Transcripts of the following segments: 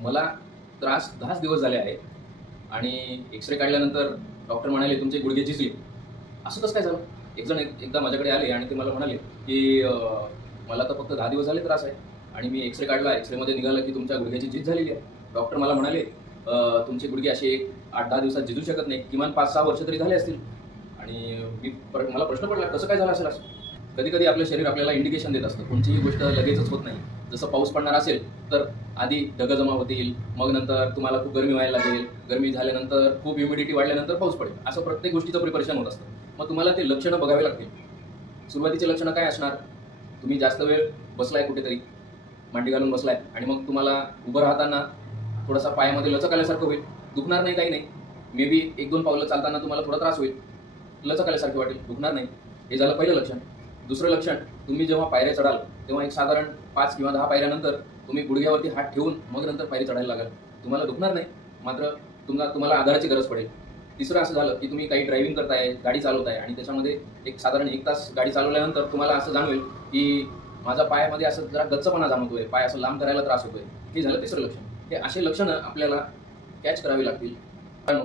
मला त्रास 10 दिवस झाले आहे आणि एक्सरे काढल्यानंतर डॉक्टर म्हणाले तुमचे गुडघे झिजले. असं कसं काय झालं? एकदा माझ्याकडे आले आणि ते मला म्हणाले की मला तर फक्त 10 दिवस झाले त्रास आहे आणि मी एक्सरे काढला. एक्सरेमध्ये निघालं की तुमच्या गुडघ्याची झीज झालेली आहे. डॉक्टर मला म्हणाले तुमचे गुडघे असे 8-10 दिवसात झिजू शकत नाही, किमान 5-6 वर्ष तरी झाले असतील. आणि मला प्रश्न पडला कसं काय झालं असेल असं. कधी कधी आपलं शरीर आपल्याला इंडिकेशन देत असतं. कोणतीही गोष्ट लगेचच होत नाही. जसं पाऊस पडणार असेल तर आधी ढग जमा होतील, मग नंतर तुम्हाला खूप गरमी व्हायला लागेल, गरमी झाल्यानंतर खूप ह्युमिडिटी वाढल्यानंतर पाऊस पडेल. असं प्रत्येक गोष्टीचं प्रिपरेशन होत असतं. मग तुम्हाला ते लक्षणं बघावे लागतील. सुरुवातीचे लक्षणं काय असणार? तुम्ही जास्त वेळ बसलाय कुठेतरी, मांडी घालून बसलाय आणि मग तुम्हाला उभं राहताना थोडासा पायामध्ये लचक आल्यासारखं होईल. दुखणार नाही, काही नाही. मे बी 1-2 पावलं चालताना तुम्हाला थोडा त्रास होईल, लचक आल्यासारखं वाटेल, दुखणार नाही. हे झालं पहिलं लक्षण. दुसरं लक्षण, तुम्ही जेव्हा पायऱ्या चढाल तेव्हा एक साधारण 5 किंवा 10 पायऱ्यानंतर तुम्ही गुडघ्यावरती हात ठेवून मग नंतर पायरी चढायला लागाल. तुम्हाला दुखणार नाही, मात्र तुम्हाला आधाराची गरज पडेल. तिसरं असं झालं की तुम्ही काही ड्रायव्हिंग करताय, गाडी चालवताय आणि त्याच्यामध्ये एक साधारण 1 तास गाडी चालवल्यानंतर तुम्हाला असं जाणवेल की माझा पायामध्ये असं जरा गच्चपणा जाणवतोय, पाय असं लांब करायला त्रास होतोय. हे झालं तिसरं लक्षण. हे असे लक्षणं आपल्याला कॅच करावी लागतील. कारण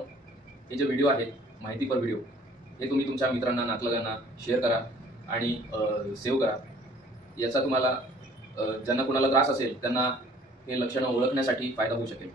हे जे व्हिडिओ आहेत, माहितीपर व्हिडिओ, हे तुम्ही तुमच्या मित्रांना, नातलगांना शेअर करा आणि सेव्ह करा. याचा तुम्हाला ज्यांना कोणाला त्रास असेल त्यांना हे लक्षणं ओळखण्यासाठी फायदा होऊ शकेल.